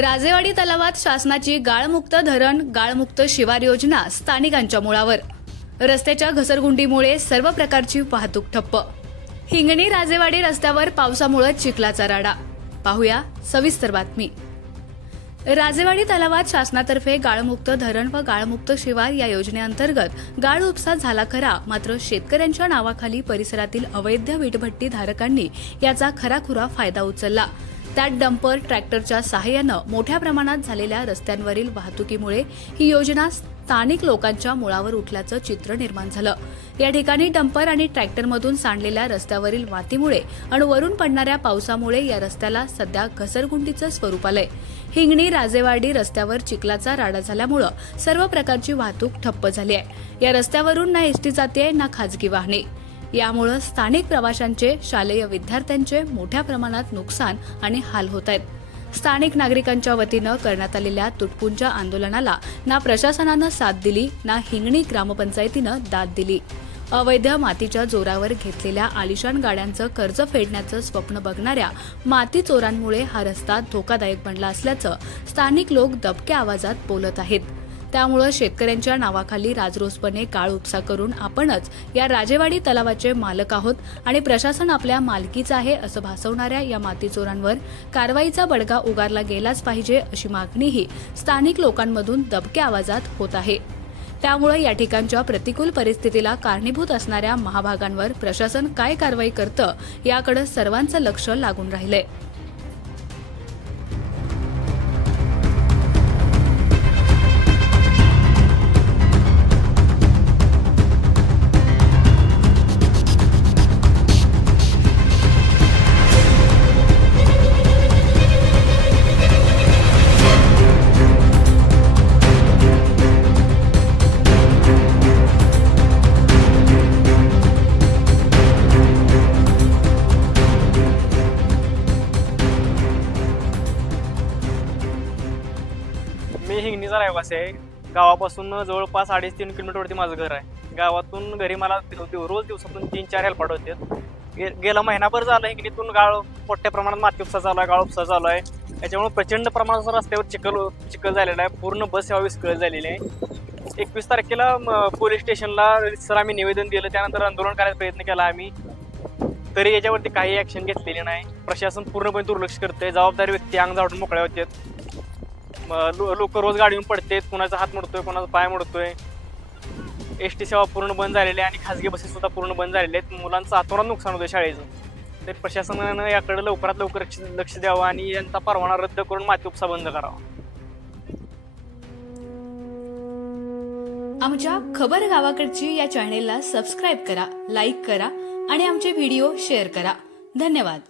राजेवाडी तलावात शासनाची गाळमुक्त धरण गाळमुक्त शिवार योजना स्थानिकांच्या मुळावर। रस्त्याच्या घसरगुंडीमुळे सर्व प्रकारची वाहतूक ठप्प। हिंगणी राजेवाडी रस्त्यावर पावसामुळे चिखलाचा राडा। पाहूया सविस्तर बातमी। राजेवाडी तलावात शासनातर्फे गाळमुक्त धरण व गाळमुक्त शिवार या योजनेअंतर्गत गाळ उपसा झाला खरा, मात्र शेतकऱ्यांच्या नावाखाली परिसरातील अवैध वीटभट्टी धारकांनी याचा खराखुरा फायदा उचलला। त्यात डंपर ट्रॅक्टरच्या सहाय्यानं मोठ्या प्रमाणात झालेल्या रस्त्यांवरील वाहतुकीमुळे ही योजना स्थानिक लोकांच्या मुळावर उठल्याचं चित्र निर्माण झालं। या ठिकाणी डंपर आणि ट्रॅक्टरमधून सांडलेल्या रस्त्यावरील मातीमुळे आणि वरून पडणाऱ्या पावसामुळे या रस्त्याला सध्या घसरगुंडीचं स्वरूप आलंय। हिंगणी राजेवाडी रस्त्यावर चिखलाचा राडा झाल्यामुळे सर्व प्रकारची वाहतूक ठप्प झाली आहे। या रस्त्यावरून ना एसटी जाते ना खाजगी वाहने। यामुळे स्थानिक प्रवाशांचे, शालेय विद्यार्थ्यांचे मोठ्या प्रमाणात नुकसान आणि हाल होत आहेत। स्थानिक नागरिकांच्या वतीनं करण्यात आलेल्या तुटपुंच्या आंदोलनाला ना प्रशासनानं साथ दिली ना हिंगणी ग्रामपंचायतीनं दाद दिली। अवैध मातीच्या जोरावर घेतलेल्या आलिशान गाड्यांचं कर्ज फेडण्याचं स्वप्न बघणाऱ्या माती चोरांमुळे हा रस्ता धोकादायक बनला असल्याचं स्थानिक लोक दबक्या आवाजात बोलत आहेत। त्यामुळे शेतकऱ्यांच्या नावाखाली राजरोसपणे गाळ उपसा करून आपणच या राजेवाडी तलावाचे मालक आहोत आणि प्रशासन आपल्या मालकीचं आहे असं भासवणाऱ्या या माती चोरांवर कारवाईचा बडगा उगारला गेलाच पाहिजे, अशी मागणीही स्थानिक लोकांमधून दबक्या आवाजात होत आहे। त्यामुळे या ठिकाणच्या प्रतिकूल परिस्थितीला कारणीभूत असणाऱ्या महाभागांवर प्रशासन काय कारवाई करतं याकडे सर्वांचं लक्ष लागून राहिलंय। मी हिंगणीचा रहिवासी आहे। गावापासून जवळपास 3.5 किलोमीटरवरती माझं घर आहे। गावातून घरी मला रोज दिवसातून 3-4 हेल्पाट होते। गेला महिनाभर झाला हिंगणीतून गाळ मोठ्या प्रमाणात माती उपसा चालू आहे, गाळ उपसा चालू आहे। याच्यामुळे प्रचंड प्रमाणात रस्त्यावर चिखल झालेला आहे। पूर्ण बस सेवा विस्कळीत झालेली आहे। 21 तारखेला पोलीस स्टेशनला सर आम्ही निवेदन दिलं, त्यानंतर आंदोलन करायचा प्रयत्न केला आम्ही, तरी याच्यावरती काही ऍक्शन घेतलेली नाही। प्रशासन पूर्णपणे दुर्लक्ष करते। जबाबदारी व्यक्ती अंग झाडून मोकळ्या होतात। लोक रोज गाडीवर पडतात, कोणाचा हात मोडतोय, कोणाचा पाय मोडतोय। एसटी सेवा पूर्ण बंद झालेली आहे आणि खासगी बसेस सुद्धा पूर्ण बंद झालेले आहेत। मुलांचं आतोनात नुकसान होतं शाळेचं। तर प्रशासनानं याकडे लवकरात लवकर लक्ष द्यावं आणि यांचा परवाना रद्द करून माती उपसा बंद करावा। आमच्या खबर गावाकडची या चॅनेलला सबस्क्राईब करा, लाईक करा आणि आमचे व्हिडिओ शेअर करा। धन्यवाद।